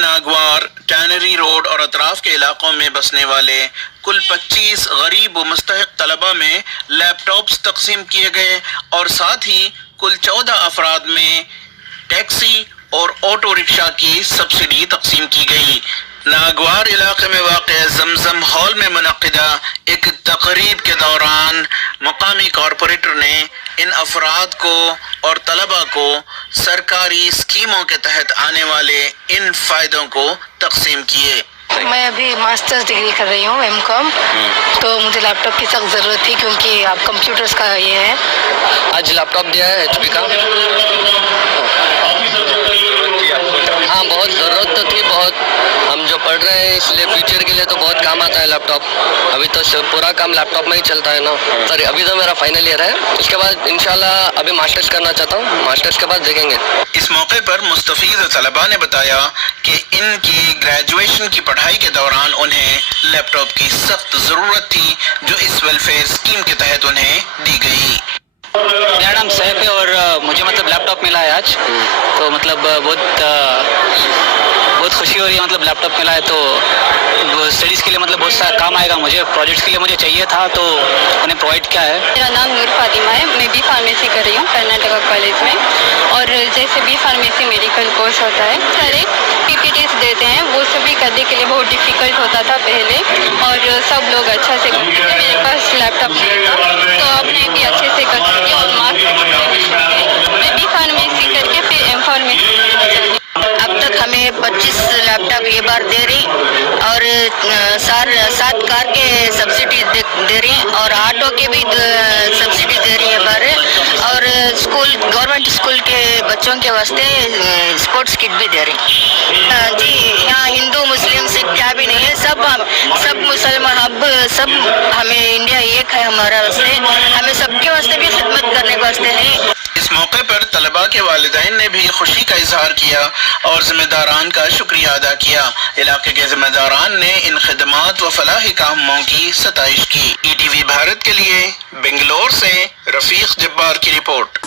ناگوار، tannery road اور اطراف کے علاقوں میں بسنے والے کل 25 غریب و مستحق طلبہ میں لیپ ٹاپس تقسیم کیے گئے اور ساتھ ہی کل 14 افراد میں ٹیکسی اور آٹو رکشہ کی سبسڈی تقسیم کی گئی۔ ناگوار علاقے میں واقع زمزم ہال میں منعقدہ ایک تقریب کے دوران مقامی کارپوریٹر نے ان افراد کو اور طلبہ کو سرکاری اسکیموں کے تحت آنے والے ان فائدوں کو تقسیم کیے۔ میں ابھی ماسٹرز ڈگری کر رہی ہوں M.Com، تو مجھے لیپ ٹاپ کی سخت ضرورت تھی کیونکہ آپ کمپیوٹرز کا یہ ہے۔ آج لیپ ٹاپ دیا ہے HP کا۔ ہاں بہت ضرورت تو تھی، بہت ہم جو پڑھ رہے ہیں اس لیے فیوچر کے لیے تو بہت کام آتا ہے لیپ ٹاپ۔ ابھی تو پورا کام لیپ ٹاپ میں ہی چلتا ہے نا۔ سر ابھی تو میرا فائنل ایئر ہے، اس کے بعد انشاءاللہ ابھی ماسٹرز کرنا چاہتا ہوں، ماسٹرز کے بعد دیکھیں گے۔ اس موقع پر مستفید طلباء نے بتایا کہ ان کی گریجویشن کی پڑھائی کے دوران انہیں لیپ ٹاپ کی سخت ضرورت تھی جو اس ویلفیئر اسکیم کے تحت انہیں دی گئی۔ میرا نام سیف ہے اور مجھے لیپ ٹاپ ملا ہے آج، تو بہت خوشی ہو رہی ہے۔ لیپ ٹاپ ملا ہے تو اسٹڈیز کے لیے بہت سارا کام آئے گا، مجھے پروجیکٹس کے لیے مجھے چاہیے تھا تو انہیں پرووائڈ کیا ہے۔ میرا نام نور فاطمہ ہے، میں بی فارمیسی کر رہی ہوں کرناٹکا کالج میں، اور جیسے بی فارمیسی میڈیکل کورس ہوتا ہے، سارے PPTs دیتے ہیں، وہ سبھی کرنے کے لیے بہت ڈیفیکلٹ ہوتا تھا پہلے، اور سب لوگ اچھا سے کرتے تھے۔ میرے پاس لیپ ٹاپ نہیں تھا تو اب میں بھی اچھے سے کر سکتی ہوں، اور میں بی فارمیسی کر کے پھر M فارمیسی کرنا چاہتی ہوں۔ اب تک ہمیں 25 لیپ ٹاپ یہ بار دے رہی، اور 7 کار کے سبسڈی دے رہی، اور آٹو کے بھی سبسڈی دے رہی ہے بار، اور گورنمنٹ اسکول کے بچوں کے واسطے اسپورٹس کٹ بھی دے رہی۔ جی یہاں ہندو مسلم سکھ کیا بھی نہیں ہے، سب مسلمان، اب سب ہمیں انڈیا ایک ہے ہمارا واسطے، ہمیں سب کے واسطے بھی خدمت کرنے کے واسطے ہے۔ اس موقع پر طلباء کے والدین نے بھی خوشی کا اظہار کیا اور ذمہ داران کا شکریہ ادا کیا۔ علاقے کے ذمہ داران نے ان خدمات و فلاحی کاموں کی ستائش کی۔ ETV بھارت کے لیے بنگلور سے رفیق جبار کی رپورٹ۔